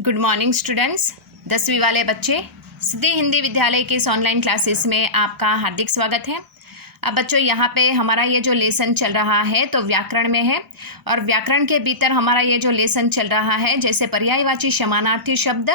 Good morning students. 10वीं वाले बच्चे, सिद्धि हिंदी विद्यालय के इस ऑनलाइन क्लासेस में आपका हार्दिक स्वागत है। अब बच्चों, यहाँ पे हमारा ये जो लेसन चल रहा है तो व्याकरण में है, और व्याकरण के भीतर हमारा ये जो लेसन चल रहा है जैसे पर्यायवाची समानार्थी शब्द।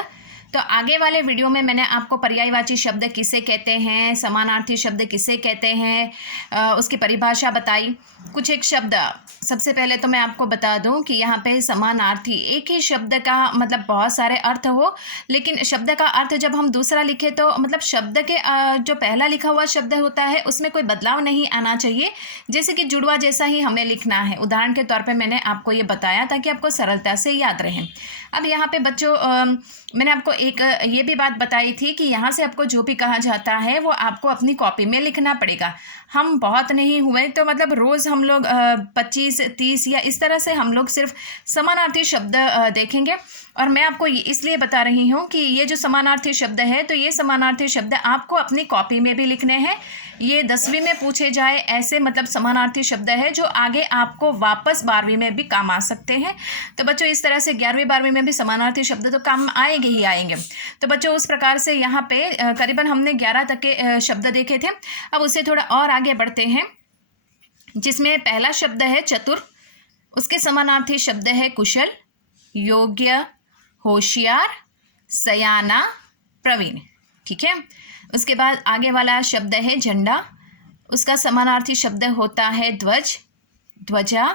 तो आगे वाले वीडियो में मैंने आपको पर्यायवाची शब्द किसे कहते हैं, समानार्थी शब्द किसे कहते हैं, उसकी परिभाषा बताई। कुछ एक शब्द सबसे पहले तो मैं आपको बता दूं कि यहाँ पे समानार्थी, एक ही शब्द का मतलब बहुत सारे अर्थ हो, लेकिन शब्द का अर्थ जब हम दूसरा लिखे तो मतलब शब्द के जो पहला लिखा हुआ शब्द होता है उसमें कोई बदलाव नहीं आना चाहिए, जैसे कि जुड़वा जैसा ही हमें लिखना है। उदाहरण के तौर पे मैंने आपको ये बताया ताकि आपको सरलता से याद रहे। अब यहाँ पे बच्चों, मैंने आपको एक ये भी बात बताई थी कि यहाँ से आपको जो भी कहा जाता है वो आपको अपनी कॉपी में लिखना पड़ेगा। हम बहुत नहीं हुए तो मतलब रोज़ हम लोग 25-30 या इस तरह से हम लोग सिर्फ समानार्थी शब्द देखेंगे। और मैं आपको इसलिए बता रही हूँ कि ये जो समानार्थी शब्द है तो ये समानार्थी शब्द आपको अपनी कॉपी में भी लिखने हैं। ये 10वीं में पूछे जाए ऐसे मतलब समानार्थी शब्द है जो आगे आपको वापस 12वीं में भी काम आ सकते हैं। तो बच्चों, इस तरह से 11वीं 12वीं में भी समानार्थी शब्द तो काम आएंगे ही आएंगे। तो बच्चों, उस प्रकार से यहाँ पे करीबन हमने 11 तक के शब्द देखे थे। अब उससे थोड़ा और आगे बढ़ते हैं, जिसमें पहला शब्द है चतुर, उसके समानार्थी शब्द है कुशल, योग्य, होशियार, सयाना, प्रवीण। ठीक है। उसके बाद आगे वाला शब्द है झंडा, उसका समानार्थी शब्द होता है ध्वज, ध्वजा,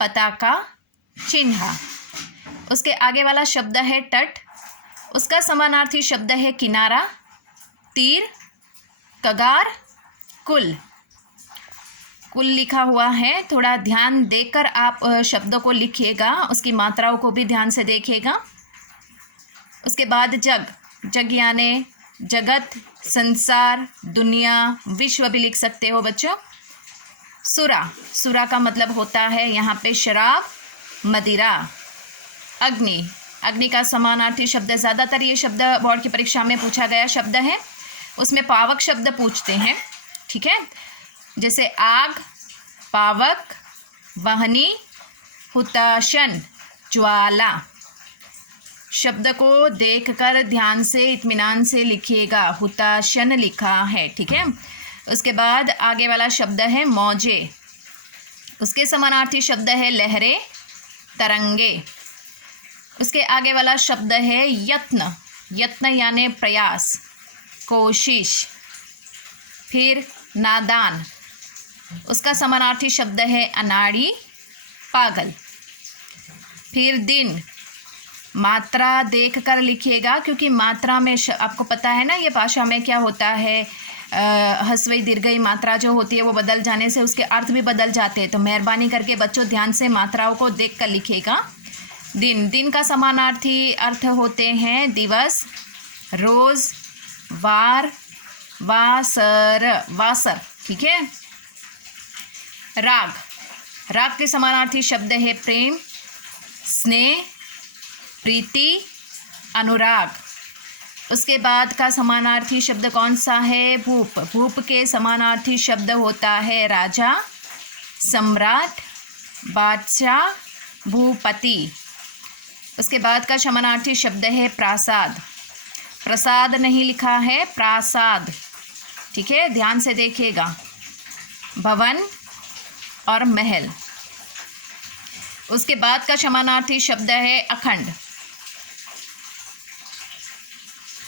पताका, चिन्ह। उसके आगे वाला शब्द है तट, उसका समानार्थी शब्द है किनारा, तीर, कगार, कुल। कुल लिखा हुआ है, थोड़ा ध्यान देकर आप शब्दों को लिखिएगा, उसकी मात्राओं को भी ध्यान से देखिएगा। उसके बाद जग, जग यानी जगत, संसार, दुनिया, विश्व भी लिख सकते हो बच्चों। सुरा, सुरा का मतलब होता है यहाँ पे शराब, मदिरा। अग्नि, अग्नि का समानार्थी शब्द, ज़्यादातर ये शब्द बोर्ड की परीक्षा में पूछा गया शब्द है, उसमें पावक शब्द पूछते हैं। ठीक है। जैसे आग, पावक, वहनी, हुताशन, ज्वाला। शब्द को देखकर ध्यान से इत्मीनान से लिखिएगा, हुताशन लिखा है। ठीक है। उसके बाद आगे वाला शब्द है मौजे, उसके समानार्थी शब्द है लहरें, तरंगे। उसके आगे वाला शब्द है यत्न, यत्न यानी प्रयास, कोशिश। फिर नादान, उसका समानार्थी शब्द है अनाड़ी, पागल। फिर दिन, मात्रा देख कर लिखिएगा, क्योंकि मात्रा में आपको पता है ना ये भाषा में क्या होता है, ह्रस्वई दीर्घई मात्रा जो होती है वो बदल जाने से उसके अर्थ भी बदल जाते हैं। तो मेहरबानी करके बच्चों ध्यान से मात्राओं को देख कर लिखिएगा। दिन, दिन का समानार्थी अर्थ होते हैं दिवस, रोज, वार, वासर, वासर। ठीक है। राग, राग के समानार्थी शब्द है प्रेम, स्नेह, प्रीति, अनुराग। उसके बाद का समानार्थी शब्द कौन सा है? भूप, भूप के समानार्थी शब्द होता है राजा, सम्राट, बादशाह, भूपति। उसके बाद का समानार्थी शब्द है प्रासाद, प्रसाद नहीं लिखा है, प्रासाद। ठीक है, ध्यान से देखिएगा। भवन और महल। उसके बाद का समानार्थी शब्द है अखंड,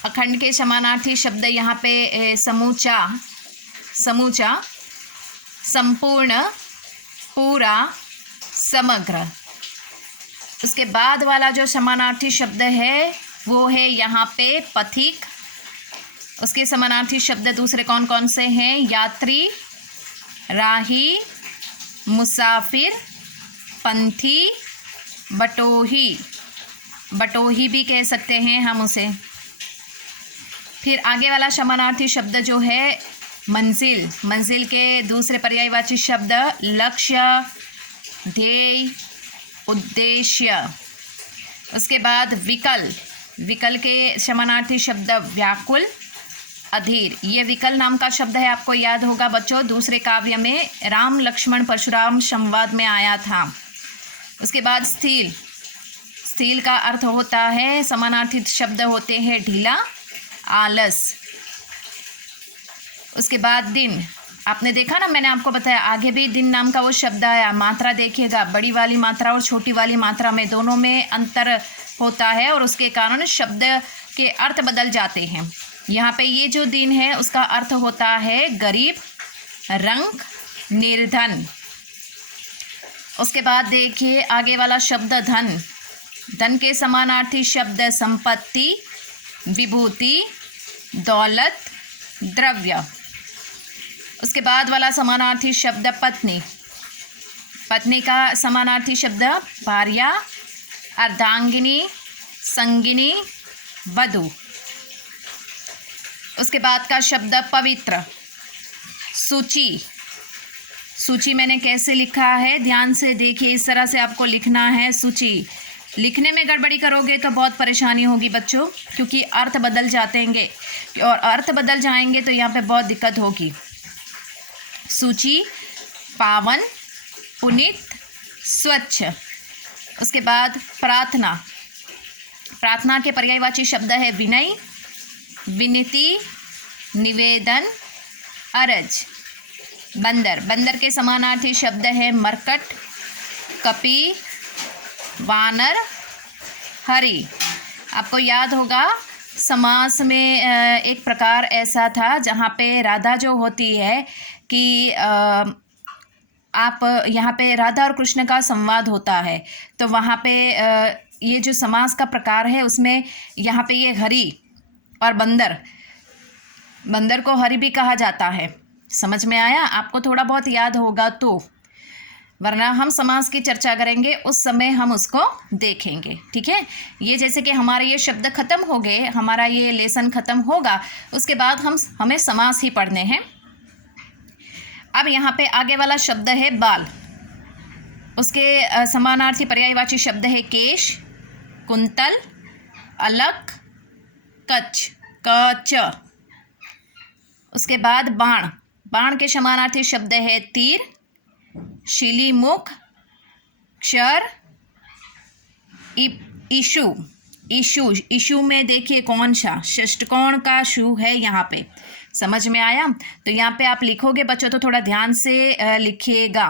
अखंड के समानार्थी शब्द यहाँ पे समूचा, समूचा, संपूर्ण, पूरा, समग्र। उसके बाद वाला जो समानार्थी शब्द है वो है यहाँ पे पथिक, उसके समानार्थी शब्द दूसरे कौन कौन से हैं? यात्री, राही, मुसाफिर, पंथी, बटोही, बटोही भी कह सकते हैं हम उसे। फिर आगे वाला समानार्थी शब्द जो है मंजिल, मंजिल के दूसरे पर्यायवाची शब्द लक्ष्य, ध्येय, उद्देश्य। उसके बाद विकल, विकल के समानार्थी शब्द व्याकुल, अधीर। ये विकल नाम का शब्द है, आपको याद होगा बच्चों, दूसरे काव्य में राम लक्ष्मण परशुराम संवाद में आया था। उसके बाद स्थिर, स्थील का अर्थ होता है, समानार्थी शब्द होते हैं ढीला, आलस। उसके बाद दिन, आपने देखा ना, मैंने आपको बताया आगे भी दिन नाम का वो शब्द आया। मात्रा देखिएगा, बड़ी वाली मात्रा और छोटी वाली मात्रा में दोनों में अंतर होता है और उसके कारण शब्द के अर्थ बदल जाते हैं। यहाँ पे ये जो दिन है उसका अर्थ होता है गरीब, रंक, निर्धन। उसके बाद देखिए आगे वाला शब्द धन। धन के समानार्थी शब्द संपत्ति, विभूति, दौलत, द्रव्य। उसके बाद वाला समानार्थी शब्द पत्नी। पत्नी का समानार्थी शब्द भार्या, अर्धांगिनी, संगिनी, वधू। उसके बाद का शब्द पवित्र। सूची। सूची मैंने कैसे लिखा है, ध्यान से देखिए, इस तरह से आपको लिखना है सूची। लिखने में गड़बड़ी करोगे तो बहुत परेशानी होगी बच्चों, क्योंकि अर्थ बदल जाएंगे और अर्थ बदल जाएंगे तो यहाँ पे बहुत दिक्कत होगी। सूची, पावन, पुनीत, स्वच्छ। उसके बाद प्रार्थना। प्रार्थना के पर्यायवाची शब्द है विनय, विनती, निवेदन, अरज। बंदर। बंदर के समानार्थी शब्द है मरकट, कपि, वानर, हरि। आपको याद होगा समास में एक प्रकार ऐसा था जहाँ पे राधा जो होती है कि आप यहाँ पे राधा और कृष्ण का संवाद होता है, तो वहाँ पे ये जो समास का प्रकार है उसमें यहाँ पे ये हरि और बंदर, बंदर को हरि भी कहा जाता है। समझ में आया? आपको थोड़ा बहुत याद होगा तो, वरना हम समास की चर्चा करेंगे उस समय हम उसको देखेंगे। ठीक है, ये जैसे कि हमारे ये शब्द खत्म हो गए, हमारा ये लेसन खत्म होगा, उसके बाद हमें समास ही पढ़ने हैं। अब यहाँ पे आगे वाला शब्द है बाल। उसके समानार्थी पर्यायवाची शब्द है केश, कुंतल, अलक, कच, कच। उसके बाद बाण। बाण के समानार्थी शब्द है तीर, शिलीमुख, क्षर, ईशु। ईशु, ईशु में देखिए कौन सा षष्ठकोण का शु है यहाँ पे। समझ में आया? तो यहाँ पे आप लिखोगे बच्चों तो थोड़ा ध्यान से लिखिएगा।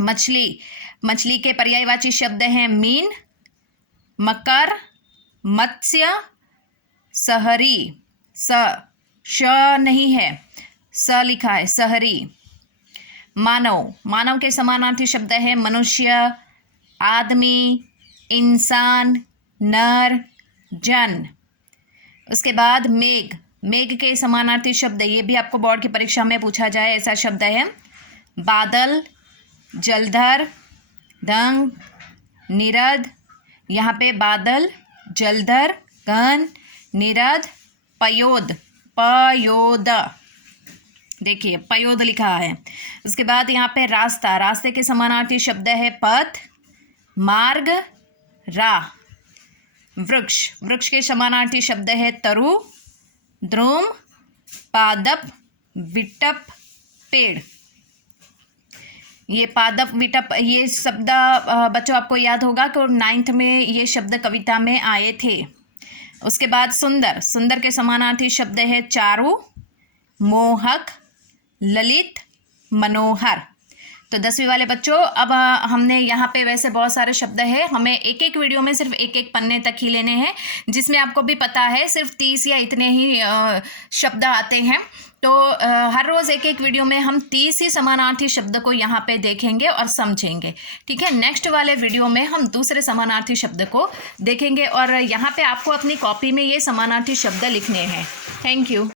मछली। मछली के पर्यायवाची शब्द हैं मीन, मकर, मत्स्य, सहरी। श नहीं है, स लिखा है, सहरी। मानव। मानव के समानार्थी शब्द है मनुष्य, आदमी, इंसान, नर, जन। उसके बाद मेघ। मेघ के समानार्थी शब्द, ये भी आपको बोर्ड की परीक्षा में पूछा जाए ऐसा शब्द है बादल, जलधर, दंग, निरध। यहाँ पे बादल, जलधर, घन, निरध, पयोद। पयोद देखिए पयोद लिखा है। उसके बाद यहाँ पे रास्ता। रास्ते के समानार्थी शब्द है पथ, मार्ग, राह। वृक्ष। वृक्ष के समानार्थी शब्द है तरु, द्रुम, पादप, विटप, पेड़। ये पादप, विटप, ये शब्द बच्चों आपको याद होगा कि 9th में ये शब्द कविता में आए थे। उसके बाद सुंदर। सुंदर के समानार्थी शब्द है चारु, मोहक, ललित, मनोहर। तो 10वीं वाले बच्चों, अब हमने यहाँ पे वैसे बहुत सारे शब्द हैं, हमें एक एक वीडियो में सिर्फ एक एक पन्ने तक ही लेने हैं, जिसमें आपको भी पता है सिर्फ 30 या इतने ही शब्द आते हैं। तो हर रोज़ एक एक वीडियो में हम 30 ही समानार्थी शब्द को यहाँ पे देखेंगे और समझेंगे। ठीक है, नेक्स्ट वाले वीडियो में हम दूसरे समानार्थी शब्द को देखेंगे और यहाँ पे आपको अपनी कॉपी में ये समानार्थी शब्द लिखने हैं। Thank you.